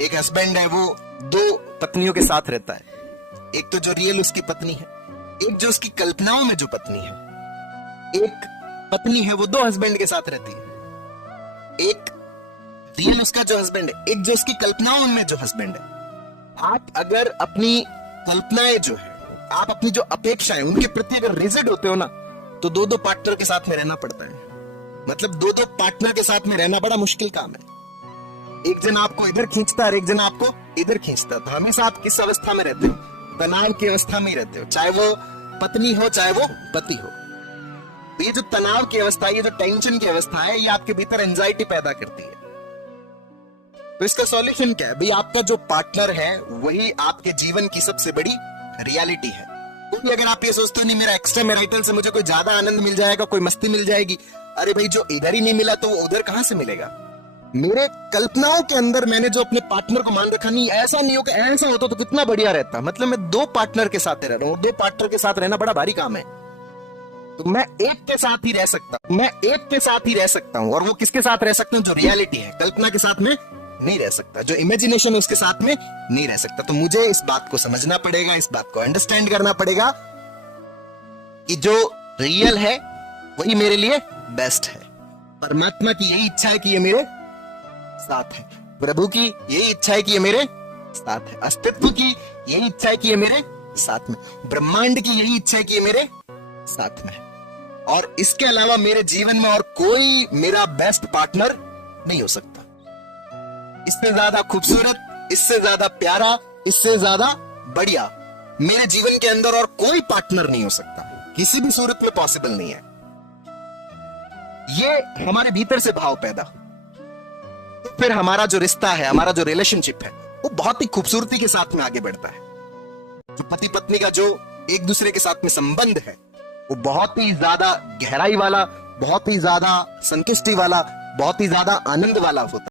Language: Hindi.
एक हस्बैंड है वो दो पत्नियों के साथ रहता है, एक तो जो रियल उसकी पत्नी है, एक जो उसकी कल्पनाओं में जो पत्नी है। एक पत्नी है वो दो हस्बैंड के साथ रहती है, एक रियल उसका जो हस्बैंड है, एक जो उसकी कल्पनाओं में जो हस्बैंड है। आप अगर अपनी कल्पनाएं जो है, आप अपनी जो अपेक्षाएं उनके प्रति अगर रिजिड होते हो ना, तो दो दो पार्टनर के साथ में रहना पड़ता है। मतलब दो दो पार्टनर के साथ में रहना बड़ा मुश्किल काम है। एक जन आपको इधर खींचता है और एक जन आपको इधर खींचता है, तो हमेशा आप किस अवस्था में रहते हो? तनाव की अवस्था में ही रहते हो, चाहे वो पत्नी हो चाहे वो पति हो। तो ये जो तनाव की अवस्था है, ये जो टेंशन की अवस्था है, ये आपके भीतर एंजाइटी पैदा करती है। तो इसका सॉल्यूशन क्या है भाई? आपका जो पार्टनर है वही आपके जीवन की सबसे बड़ी रियलिटी है। क्योंकि अगर आप ये सोचते हो नहीं मेरा एक्स्ट्रा मैरिटल से मुझे कोई ज्यादा आनंद मिल जाएगा, कोई मस्ती मिल जाएगी, अरे भाई जो इधर ही नहीं मिला तो उधर कहां से मिलेगा? मेरे कल्पनाओं के अंदर मैंने जो अपने पार्टनर को मान रखा, नहीं ऐसा नहीं होगा, ऐसा होता तो कितना बढ़िया रहता। मतलब मैं दो पार्टनर के साथ रह रहा हूं, दो पार्टनर के साथ रहना बड़ा भारी काम है। तो मैं एक के साथ ही रह सकता हूं, मैं एक के साथ ही रह सकता हूं, और वो किसके साथ रह सकता हूं? जो रियलिटी है, कल्पना के साथ में नहीं रह सकता, जो इमेजिनेशन उसके साथ में नहीं रह सकता। तो मुझे इस बात को समझना पड़ेगा, इस बात को अंडरस्टैंड करना पड़ेगा कि जो रियल है वही मेरे लिए बेस्ट है। परमात्मा की यही इच्छा है कि ये मेरे साथ है, प्रभु की यही इच्छा है कि ये मेरे साथ है, अस्तित्व की यही इच्छा है कि ये मेरे साथ में, ब्रह्मांड की यही इच्छा है कि ये मेरे साथ में है। और इसके अलावा मेरे जीवन में और कोई मेरा बेस्ट पार्टनर नहीं हो सकता। इससे ज्यादा खूबसूरत, इससे ज्यादा प्यारा, इससे ज्यादा बढ़िया मेरे जीवन के अंदर और कोई पार्टनर नहीं हो सकता, किसी भी सूरत में पॉसिबल नहीं है। ये हमारे भीतर से भाव पैदा, तो फिर हमारा जो रिश्ता है, हमारा जो रिलेशनशिप है, वो बहुत ही खूबसूरती के साथ में आगे बढ़ता है। जो पति पत्नी का जो एक दूसरे के साथ में संबंध है, वो बहुत ही ज्यादा गहराई वाला, बहुत ही ज्यादा संतुष्टि वाला, बहुत ही ज्यादा आनंद वाला होता है।